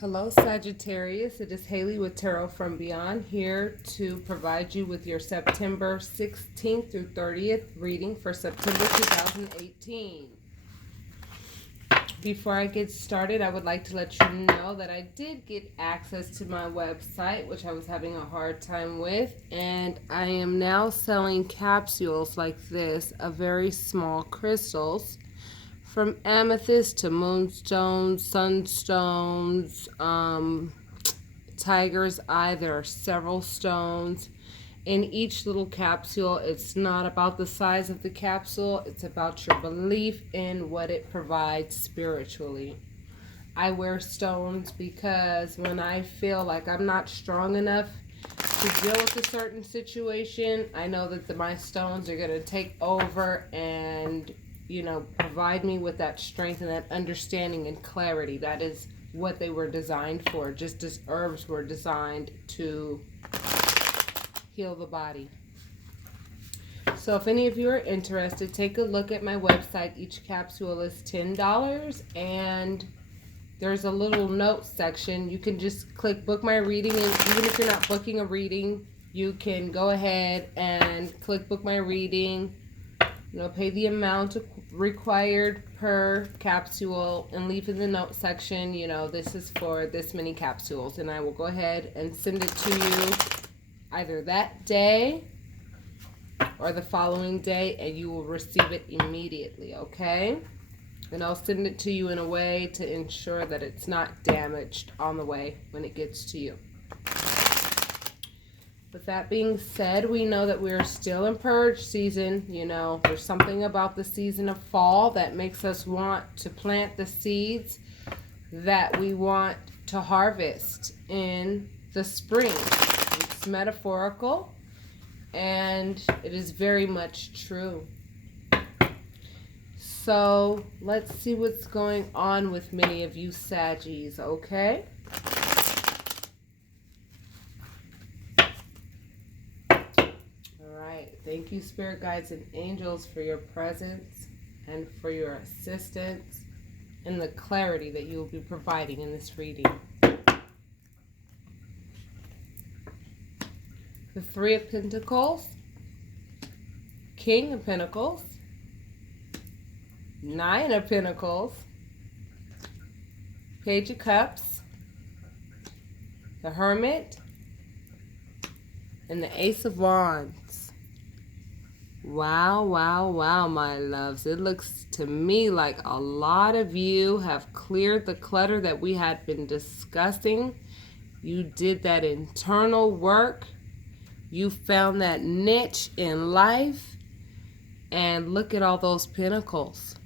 Hello, Sagittarius. It is Haley with Tarot from Beyond, here to provide you with your September 16th through 30th reading for September 2018. Before I get started, I would like to let you know that I did get access to my website, which I was having a hard time with, and I am now selling capsules like this of very small crystals. From amethyst to moonstones, sunstones, tiger's eye. There are several stones in each little capsule. It's not about the size of the capsule. It's about your belief in what it provides spiritually. I wear stones because when I feel like I'm not strong enough to deal with a certain situation, I know that my stones are going to take over and provide me with that strength and that understanding and clarity. That is what they were designed for, just as herbs were designed to heal the body. So if any of you are interested, take a look at my website. Each capsule is $10, and there's a little note section. You can just click book my reading, and even if you're not booking a reading, you can go ahead and click book my reading. Pay the amount required per capsule and leave in the note section, this is for this many capsules, and I will go ahead and send it to you either that day or the following day, and you will receive it immediately, okay? And I'll send it to you in a way to ensure that it's not damaged on the way when it gets to you. With that being said, we know that we're still in purge season. There's something about the season of fall that makes us want to plant the seeds that we want to harvest in the spring. It's metaphorical, and it is very much true. So let's see what's going on with many of you Saggies, okay? Thank you, Spirit Guides and Angels, for your presence and for your assistance and the clarity that you will be providing in this reading. The Three of Pentacles, King of Pentacles, Nine of Pentacles, Page of Cups, the Hermit, and the Ace of Wands. Wow, wow, wow, my loves. It looks to me like a lot of you have cleared the clutter that we had been discussing. You did that internal work. You found that niche in life. And look at all those pentacles.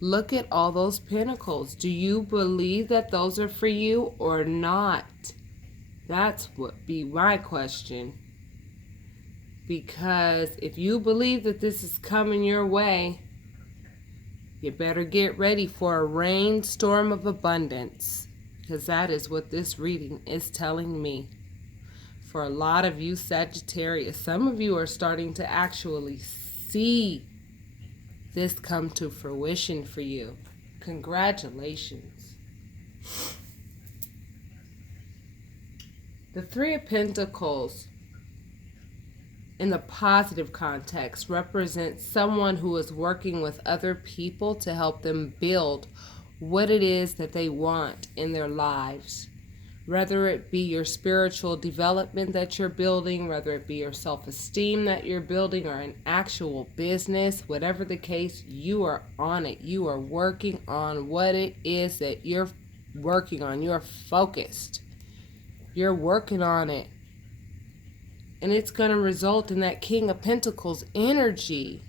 Look at all those pentacles. Do you believe that those are for you or not? That's what be my question. Because if you believe that this is coming your way, you better get ready for a rainstorm of abundance. Because that is what this reading is telling me. For a lot of you Sagittarius, some of you are starting to actually see this come to fruition for you. Congratulations. The Three of Pentacles, in the positive context, represents someone who is working with other people to help them build what it is that they want in their lives. Whether it be your spiritual development that you're building, whether it be your self-esteem that you're building, or an actual business, whatever the case, you are on it. You are working on what it is that you're working on. You're focused. You're working on it. And it's going to result in that King of Pentacles energy.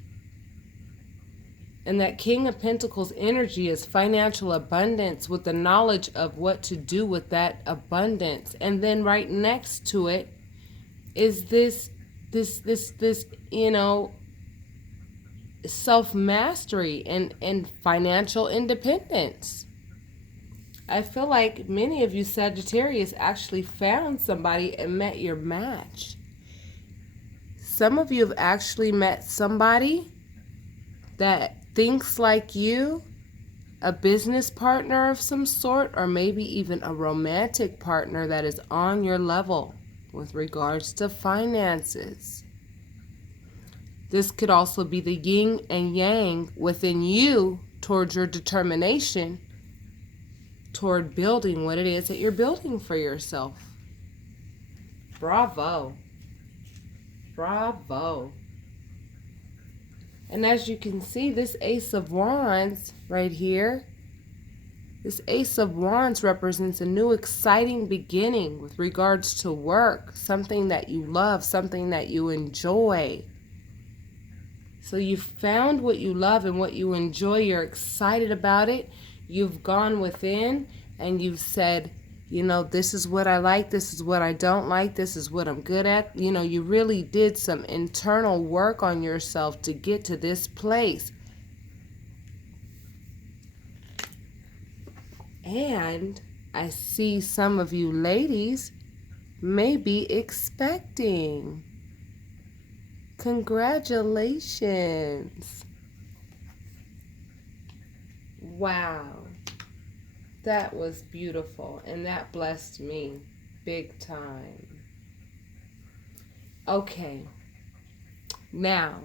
And that King of Pentacles energy is financial abundance with the knowledge of what to do with that abundance. And then right next to it is this self-mastery and financial independence. I feel like many of you Sagittarius actually found somebody and met your match. Some of you have actually met somebody that thinks like you, a business partner of some sort, or maybe even a romantic partner that is on your level with regards to finances. This could also be the yin and yang within you towards your determination toward building what it is that you're building for yourself. Bravo. Bravo. And as you can see, this Ace of Wands right here, this Ace of Wands represents a new exciting beginning with regards to work, something that you love, something that you enjoy. So you've found what you love and what you enjoy. You're excited about it. You've gone within and you've said, you know, this is what I like. This is what I don't like. This is what I'm good at. You know, you really did some internal work on yourself to get to this place. And I see some of you ladies may be expecting. Congratulations. Wow. That was beautiful, and that blessed me big time. Okay. Now,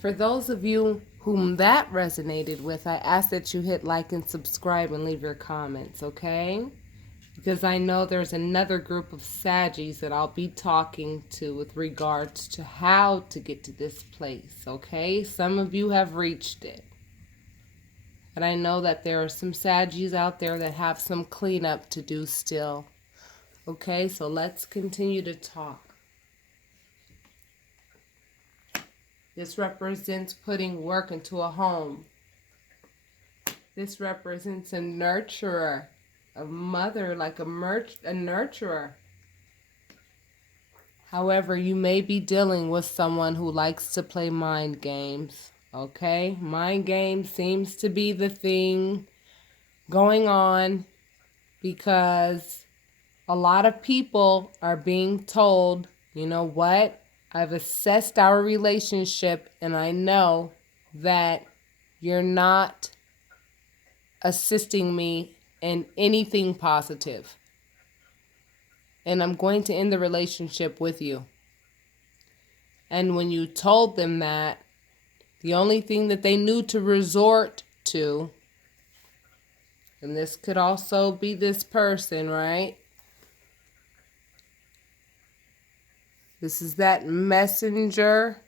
for those of you whom that resonated with, I ask that you hit like and subscribe and leave your comments, okay? Because I know there's another group of Saggies that I'll be talking to with regards to how to get to this place, okay? Some of you have reached it. But I know that there are some Saggies out there that have some cleanup to do still. Okay, so let's continue to talk. This represents putting work into a home. This represents a nurturer. A mother, like a nurturer. However, you may be dealing with someone who likes to play mind games. Okay? Mind games seems to be the thing going on because a lot of people are being told, you know what? I've assessed our relationship and I know that you're not assisting me in anything positive. And I'm going to end the relationship with you. And when you told them that, the only thing that they knew to resort to, and this could also be this person, right? This is that messenger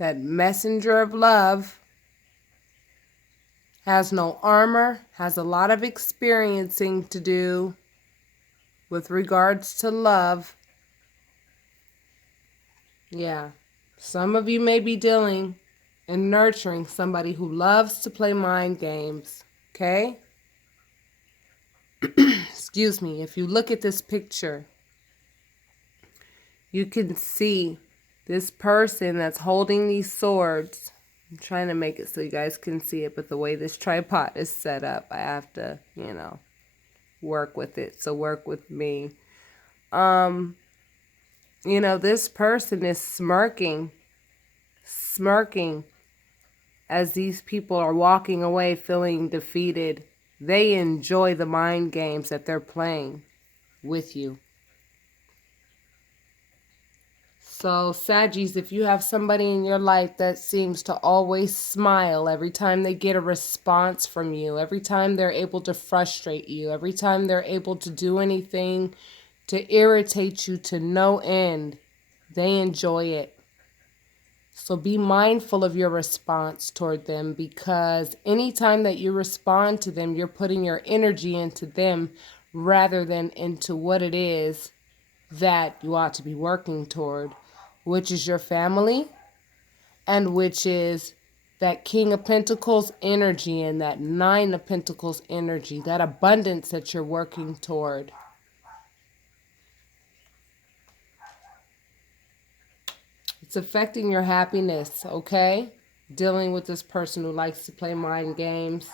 of love. Has no armor, has a lot of experiencing to do with regards to love. Yeah, some of you may be dealing and nurturing somebody who loves to play mind games, okay? Excuse me, if you look at this picture, you can see this person that's holding these swords. I'm trying to make it so you guys can see it, but the way this tripod is set up, I have to, you know, work with it. So work with me. You know, this person is smirking as these people are walking away feeling defeated. They enjoy the mind games that they're playing with you. So, Saggies, if you have somebody in your life that seems to always smile every time they get a response from you, every time they're able to frustrate you, every time they're able to do anything to irritate you to no end, they enjoy it. So be mindful of your response toward them, because anytime that you respond to them, you're putting your energy into them rather than into what it is that you ought to be working toward, which is your family, and which is that King of Pentacles energy and that Nine of Pentacles energy, that abundance that you're working toward. It's affecting your happiness, okay? Dealing with this person who likes to play mind games.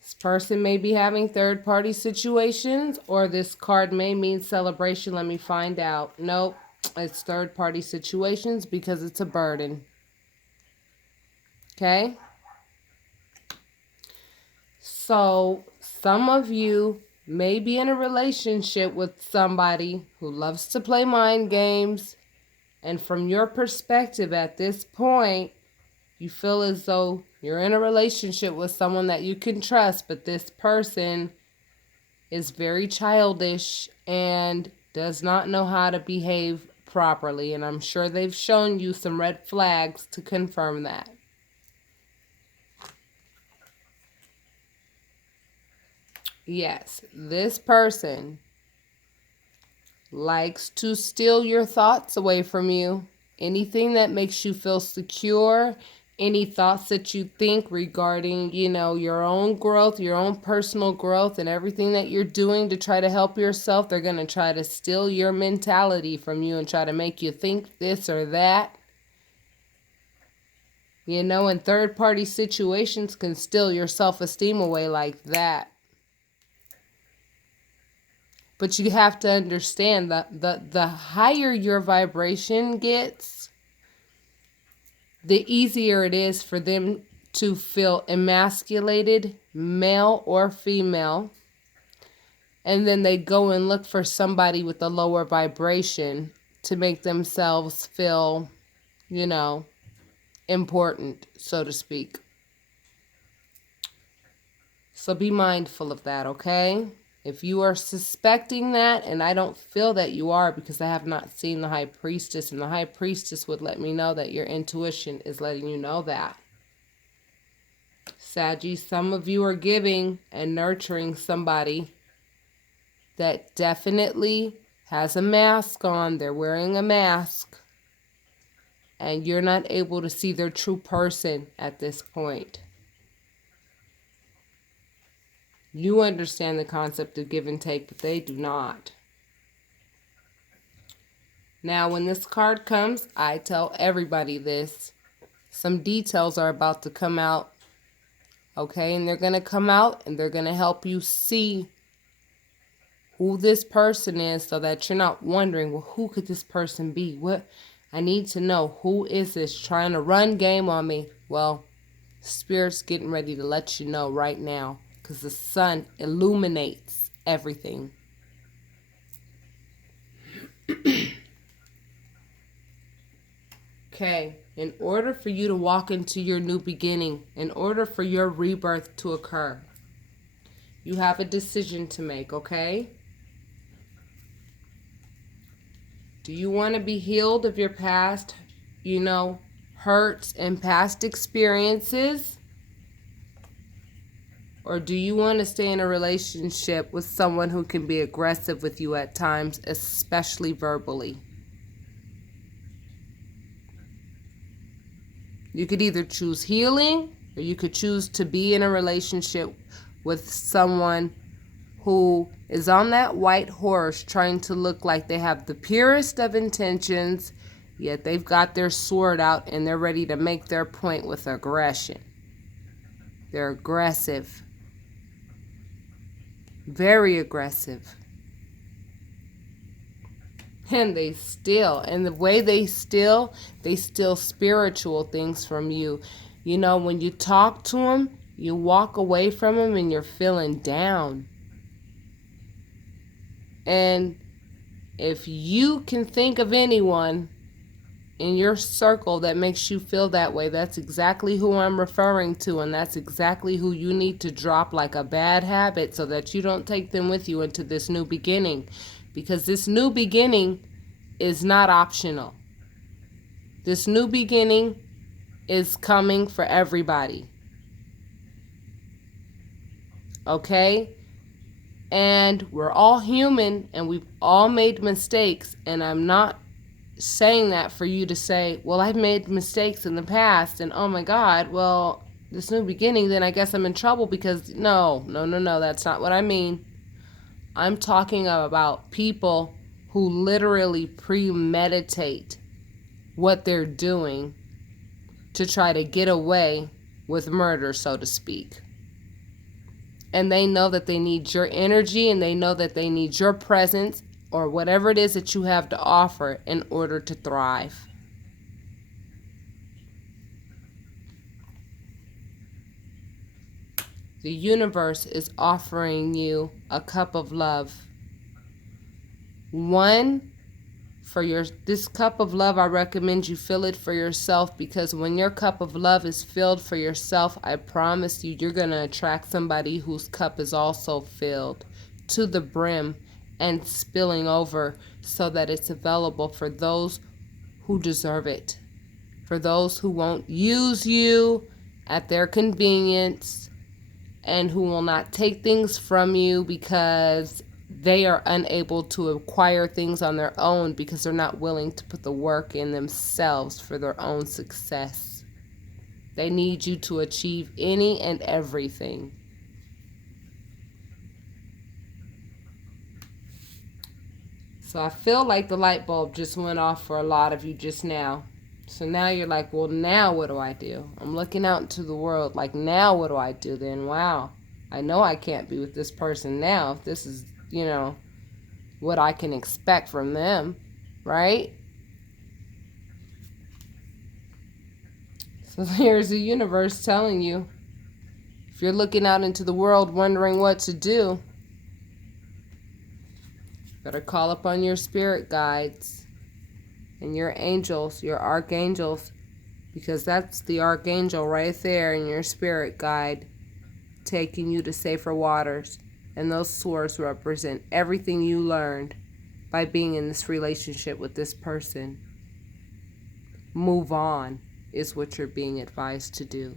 This person may be having third-party situations, or this card may mean celebration. Let me find out. Nope, it's third-party situations because it's a burden. Okay? So some of you may be in a relationship with somebody who loves to play mind games. And from your perspective at this point, you feel as though you're in a relationship with someone that you can trust, but this person is very childish and does not know how to behave properly. And I'm sure they've shown you some red flags to confirm that. Yes, this person likes to steal your thoughts away from you. Anything that makes you feel secure, any thoughts that you think regarding, your own growth, your own personal growth, and everything that you're doing to try to help yourself, they're going to try to steal your mentality from you and try to make you think this or that. And third-party situations can steal your self-esteem away like that. But you have to understand that the higher your vibration gets, the easier it is for them to feel emasculated, male or female. And then they go and look for somebody with a lower vibration to make themselves feel, important, so to speak. So be mindful of that, okay? If you are suspecting that, and I don't feel that you are because I have not seen the High Priestess, and the High Priestess would let me know that your intuition is letting you know that. Saggy, some of you are giving and nurturing somebody that definitely has a mask on. They're wearing a mask. And you're not able to see their true person at this point. You understand the concept of give and take, but they do not. Now, when this card comes, I tell everybody this. Some details are about to come out. Okay? And they're going to come out and they're going to help you see who this person is so that you're not wondering, well, who could this person be? What? I need to know, who is this trying to run game on me? Well, Spirit's getting ready to let you know right now. Because the sun illuminates everything. Okay, in order for you to walk into your new beginning, in order for your rebirth to occur, you have a decision to make, okay? Do you want to be healed of your past, hurts and past experiences? Or do you want to stay in a relationship with someone who can be aggressive with you at times, especially verbally? You could either choose healing, or you could choose to be in a relationship with someone who is on that white horse trying to look like they have the purest of intentions, yet they've got their sword out and they're ready to make their point with aggression. They're aggressive. Very aggressive. And they steal. And the way they steal spiritual things from you. When you talk to them, you walk away from them and you're feeling down. And if you can think of anyone in your circle that makes you feel that way, that's exactly who I'm referring to, and that's exactly who you need to drop like a bad habit so that you don't take them with you into this new beginning, because this new beginning is not optional. This new beginning is coming for everybody. Okay? And we're all human and we've all made mistakes, and I'm not saying that for you to say, well, I've made mistakes in the past and oh my God, well, this new beginning, then I guess I'm in trouble because no, that's not what I mean. I'm talking about people who literally premeditate what they're doing to try to get away with murder, so to speak. And they know that they need your energy and they know that they need your presence or whatever it is that you have to offer in order to thrive. The universe is offering you a cup of love. This cup of love, I recommend you fill it for yourself, because when your cup of love is filled for yourself, I promise you, you're going to attract somebody whose cup is also filled to the brim and spilling over, so that it's available for those who deserve it, for those who won't use you at their convenience, and who will not take things from you because they are unable to acquire things on their own, because they're not willing to put the work in themselves for their own success. They need you to achieve any and everything. So I feel like the light bulb just went off for a lot of you just now. So now you're like, well, now what do I do? I'm looking out into the world like, now what do I do then? Wow, I know I can't be with this person now if this is, what I can expect from them, right? So here's the universe telling you, if you're looking out into the world wondering what to do, better call upon your spirit guides and your angels, your archangels, because that's the archangel right there in your spirit guide, taking you to safer waters. And those swords represent everything you learned by being in this relationship with this person. Move on is what you're being advised to do.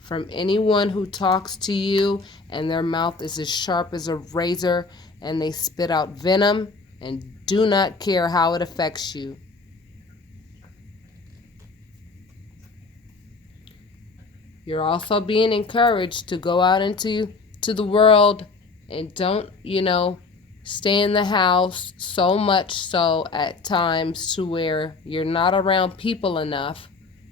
From anyone who talks to you and their mouth is as sharp as a razor and they spit out venom and do not care how it affects you. You're also being encouraged to go out into the world and don't, stay in the house so much so at times to where you're not around people enough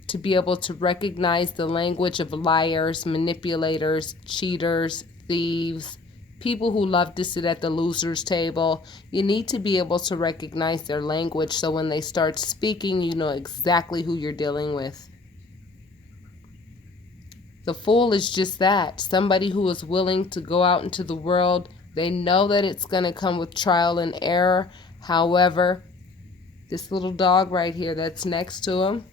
to be able to recognize the language of liars, manipulators, cheaters, thieves, people who love to sit at the loser's table. You need to be able to recognize their language so when they start speaking, you know exactly who you're dealing with. The fool is just that, somebody who is willing to go out into the world. They know that it's going to come with trial and error. However, this little dog right here that's next to him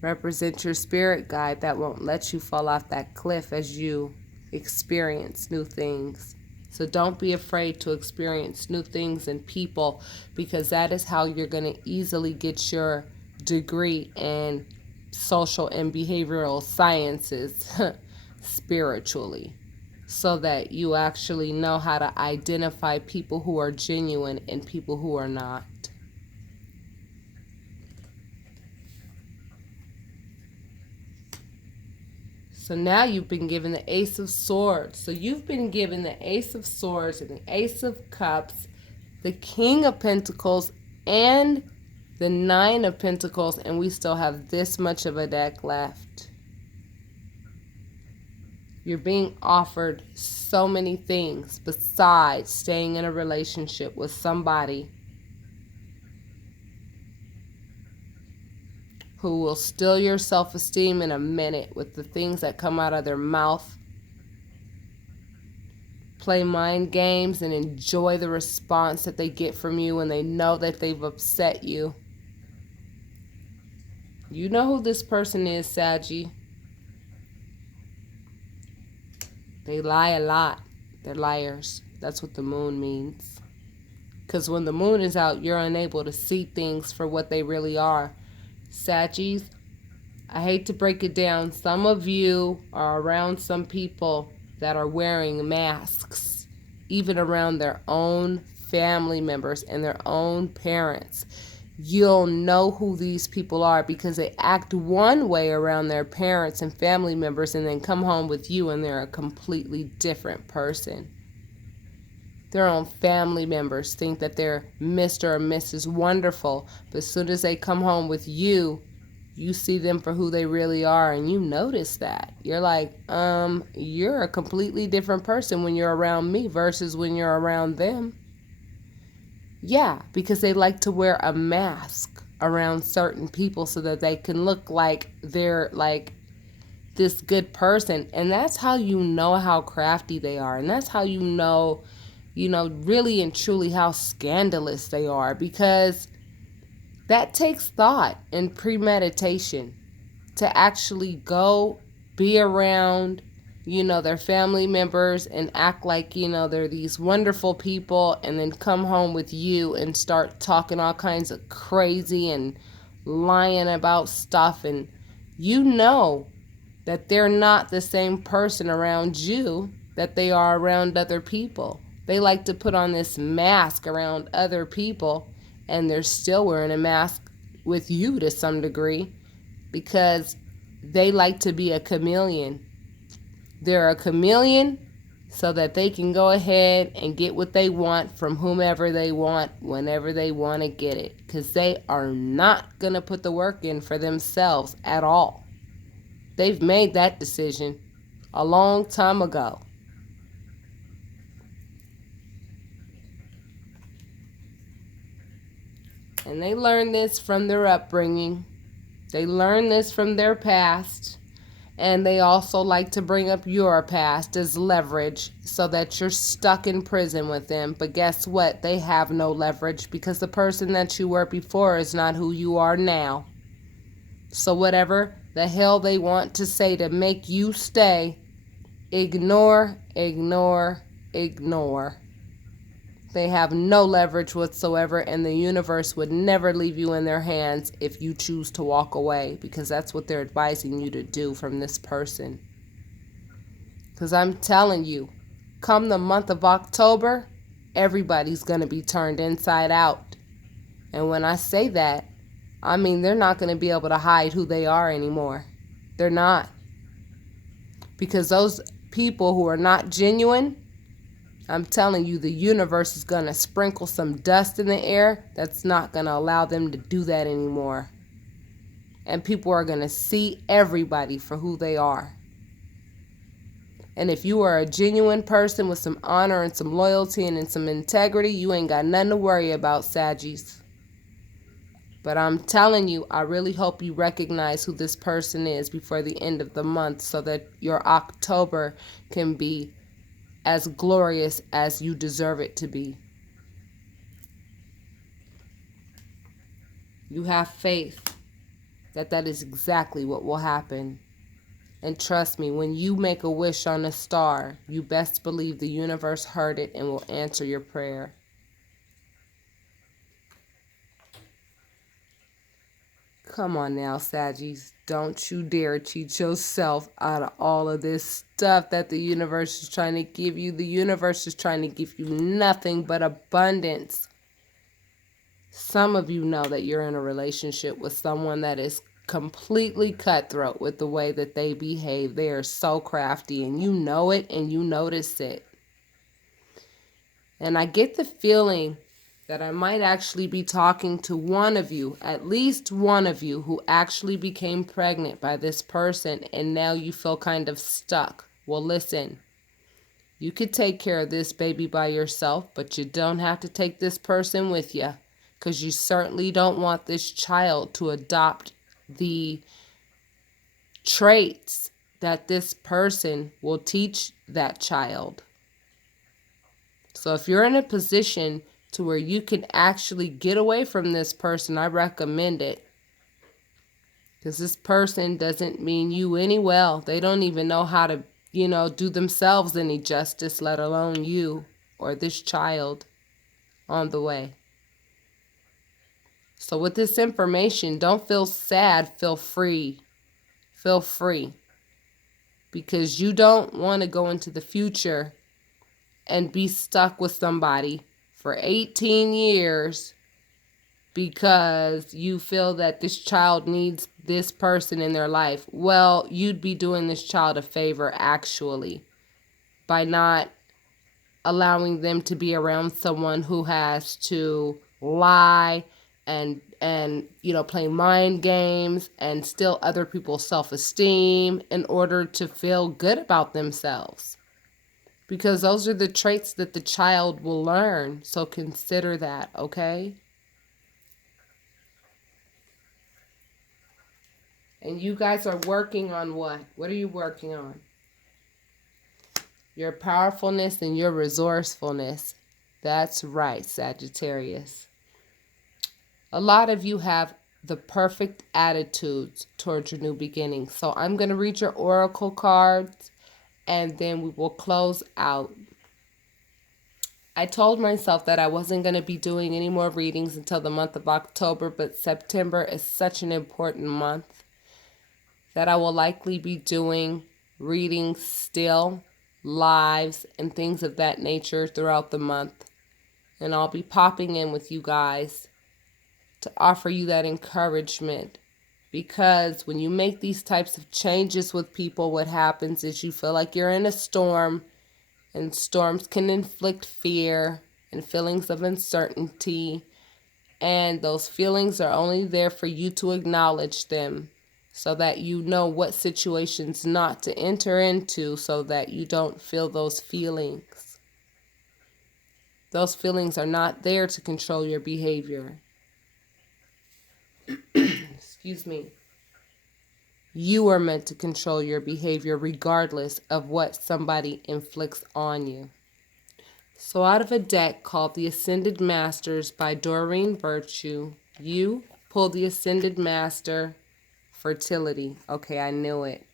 represents your spirit guide that won't let you fall off that cliff as you experience new things. So don't be afraid to experience new things and people, because that is how you're going to easily get your degree in social and behavioral sciences spiritually, so that you actually know how to identify people who are genuine and people who are not. So now you've been given the Ace of Swords. So you've been given the Ace of Swords and the Ace of Cups, the King of Pentacles, and the Nine of Pentacles, and we still have this much of a deck left. You're being offered so many things besides staying in a relationship with somebody who will steal your self-esteem in a minute with the things that come out of their mouth, play mind games, and enjoy the response that they get from you when they know that they've upset you. You know who this person is, Saggy. They lie a lot. They're liars. That's what the moon means. Because when the moon is out, you're unable to see things for what they really are. Saggies, I hate to break it down. Some of you are around some people that are wearing masks, even around their own family members and their own parents. You'll know who these people are because they act one way around their parents and family members and then come home with you and they're a completely different person. Their own family members think that they're Mr. or Mrs. Wonderful, but as soon as they come home with you, you see them for who they really are, and you notice that. You're like, you're a completely different person when you're around me versus when you're around them. Yeah, because they like to wear a mask around certain people so that they can look like they're like this good person. And that's how you know how crafty they are. And that's how you know, really and truly how scandalous they are, because that takes thought and premeditation to actually go be around, their family members and act like, they're these wonderful people, and then come home with you and start talking all kinds of crazy and lying about stuff. And that they're not the same person around you that they are around other people. They like to put on this mask around other people, and they're still wearing a mask with you to some degree, because they like to be a chameleon. They're a chameleon so that they can go ahead and get what they want from whomever they want, whenever they want to get it, because they are not going to put the work in for themselves at all. They've made that decision a long time ago. And they learn this from their upbringing. They learn this from their past. And they also like to bring up your past as leverage so that you're stuck in prison with them. But guess what? They have no leverage, because the person that you were before is not who you are now. So whatever the hell they want to say to make you stay, ignore, ignore, ignore. They have no leverage whatsoever, and the universe would never leave you in their hands if you choose to walk away, because that's what they're advising you to do from this person. Because I'm telling you, come the month of October, everybody's going to be turned inside out. And when I say that, I mean they're not going to be able to hide who they are anymore. They're not. Because those people who are not genuine, I'm telling you, the universe is going to sprinkle some dust in the air that's not going to allow them to do that anymore. And people are going to see everybody for who they are. And if you are a genuine person with some honor and some loyalty and some integrity, you ain't got nothing to worry about, Saggies. But I'm telling you, I really hope you recognize who this person is before the end of the month, so that your October can be as glorious as you deserve it to be. You have faith that that is exactly what will happen. And trust me, when you make a wish on a star, you best believe the universe heard it and will answer your prayer. Come on now, Saggies. Don't you dare cheat yourself out of all of this stuff that the universe is trying to give you. The universe is trying to give you nothing but abundance. Some of you know that you're in a relationship with someone that is completely cutthroat with the way that they behave. They are so crafty, and you know it and you notice it. And I get the feeling that I might actually be talking to one of you, at least one of you, who actually became pregnant by this person, and now you feel kind of stuck. Well, listen, you could take care of this baby by yourself, but you don't have to take this person with you, because you certainly don't want this child to adopt the traits that this person will teach that child. So if you're in a position to where you can actually get away from this person, I recommend it. Because this person doesn't mean you any well. They don't even know how to, do themselves any justice, let alone you or this child on the way. So with this information, don't feel sad, feel free. Feel free. Because you don't want to go into the future and be stuck with somebody for 18 years because you feel that this child needs this person in their life. Well, you'd be doing this child a favor, actually, by not allowing them to be around someone who has to lie and play mind games and steal other people's self-esteem in order to feel good about themselves. Because those are the traits that the child will learn. So consider that, okay? And you guys are working on what? What are you working on? Your powerfulness and your resourcefulness. That's right, Sagittarius. A lot of you have the perfect attitudes towards your new beginning. So I'm going to read your oracle cards and then we will close out. I told myself that I wasn't going to be doing any more readings until the month of October, but September is such an important month that I will likely be doing readings still, lives, and things of that nature throughout the month. And I'll be popping in with you guys to offer you that encouragement. Because when you make these types of changes with people, what happens is you feel like you're in a storm, and storms can inflict fear and feelings of uncertainty. And those feelings are only there for you to acknowledge them so that you know what situations not to enter into so that you don't feel those feelings. Those feelings are not there to control your behavior. Excuse me. You are meant to control your behavior regardless of what somebody inflicts on you. So out of a deck called The Ascended Masters by Doreen Virtue, you pull the Ascended Master, Fertility. Okay, I knew it.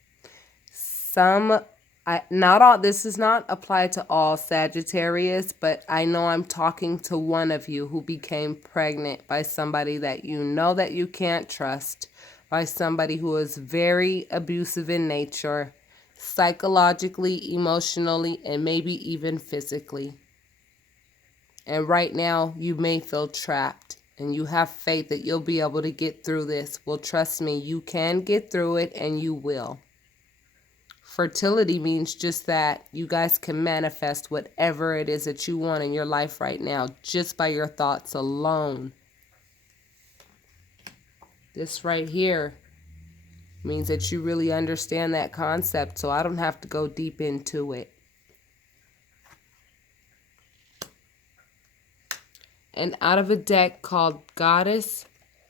Not all, this is not applied to all Sagittarius, but I know I'm talking to one of you who became pregnant by somebody that you know that you can't trust, by somebody who is very abusive in nature, psychologically, emotionally, and maybe even physically. And right now, you may feel trapped, and you have faith that you'll be able to get through this. Well, trust me, you can get through it, and you will. Fertility means just that. You guys can manifest whatever it is that you want in your life right now, just by your thoughts alone. This right here means that you really understand that concept, so I don't have to go deep into it. And out of a deck called Goddess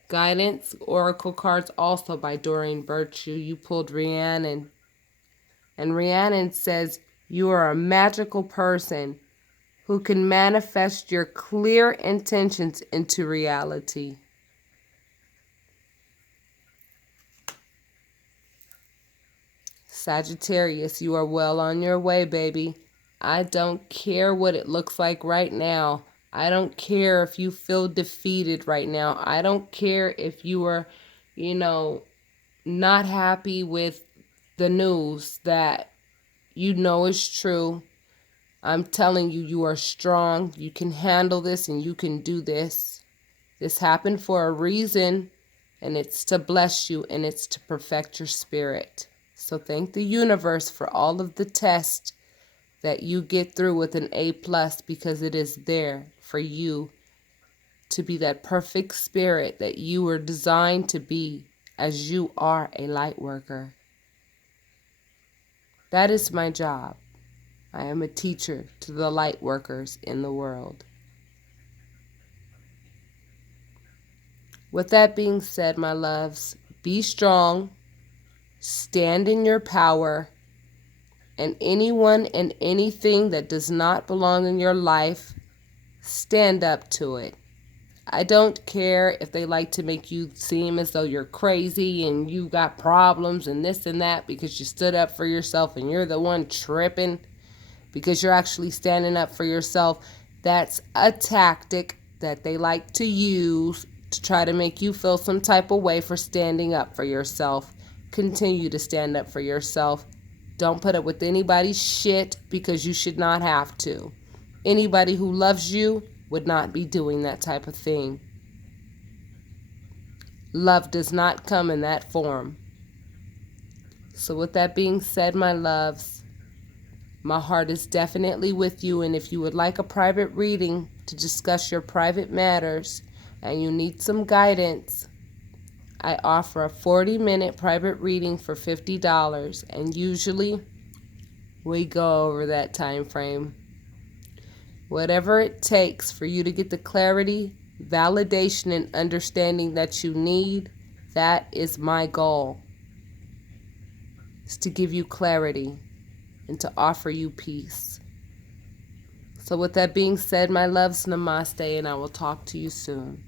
Guidance Oracle Cards, also by Doreen Virtue, you pulled Rhiannon. And Rhiannon says, you are a magical person who can manifest your clear intentions into reality. Sagittarius, you are well on your way, baby. I don't care what it looks like right now. I don't care if you feel defeated right now. I don't care if you are, not happy with the news that you know is true. I'm telling you, you are strong. You can handle this and you can do this. This happened for a reason, and it's to bless you and it's to perfect your spirit. So thank the universe for all of the tests that you get through with an A+, because it is there for you to be that perfect spirit that you were designed to be, as you are a light worker. That is my job. I am a teacher to the light workers in the world. With that being said, my loves, be strong, stand in your power, and anyone and anything that does not belong in your life, stand up to it. I don't care if they like to make you seem as though you're crazy and you got problems and this and that because you stood up for yourself and you're the one tripping because you're actually standing up for yourself. That's a tactic that they like to use to try to make you feel some type of way for standing up for yourself. Continue to stand up for yourself. Don't put up with anybody's shit because you should not have to. Anybody who loves you would not be doing that type of thing. Love does not come in that form. So with that being said, my loves, my heart is definitely with you, and if you would like a private reading to discuss your private matters and you need some guidance, I offer a 40-minute private reading for $50, and usually we go over that time frame. Whatever it takes for you to get the clarity, validation, and understanding that you need, that is my goal. is to give you clarity and to offer you peace. So with that being said, my loves, namaste, and I will talk to you soon.